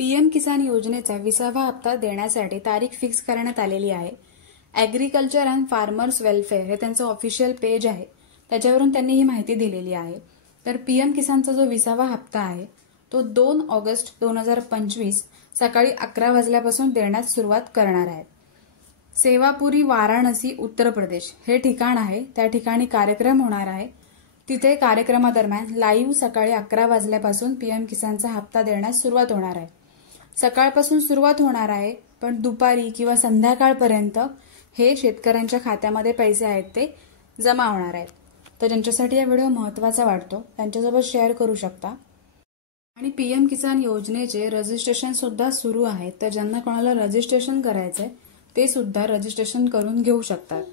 PM किसान योजनेचा 20वा हप्ता देण्यासाठी तारीख फिक्स करण्यात आलेली आहे। ॲग्रिकल्चर अँड फार्मर्स वेलफेअर हे त्यांचं ऑफिशियल पेज आहे, त्याच्यावरून त्यांनी ही माहिती दिलेली आहे। तर पीएम किसानचा जो 20वा हप्ता आहे तो 2 ऑगस्ट 2025 सकाळी 11 वाजल्यापासून देण्यास सुरुवात करणार आहे। सेवापुरी वाराणसी उत्तर प्रदेश हे ठिकाण आहे, त्या ठिकाणी कार्यक्रम होणार आहे। तिथे कार्यक्रमादरम्यान लाईव्ह सकाळी 11 वाजल्यापासून पीएम किसानचा हप्ता देण्यास सुरुवात होणार आहे। सकाळपासून सुरुवात होणार आहे, पण दुपारी किंवा संध्याकाळपर्यंत हे शेतकऱ्यांच्या खात्यामध्ये पैसे आहेत ते जमा होणार आहेत। तर ज्यांच्यासाठी हा व्हिडिओ महत्त्वाचा वाटतो त्यांच्यासोबत शेअर करू शकता। आणि पीएम किसान योजनेचे रजिस्ट्रेशन सुद्धा सुरू आहे, तर ज्यांना कोणाला रजिस्ट्रेशन करायचंय ते सुद्धा रजिस्ट्रेशन करून घेऊ शकतात।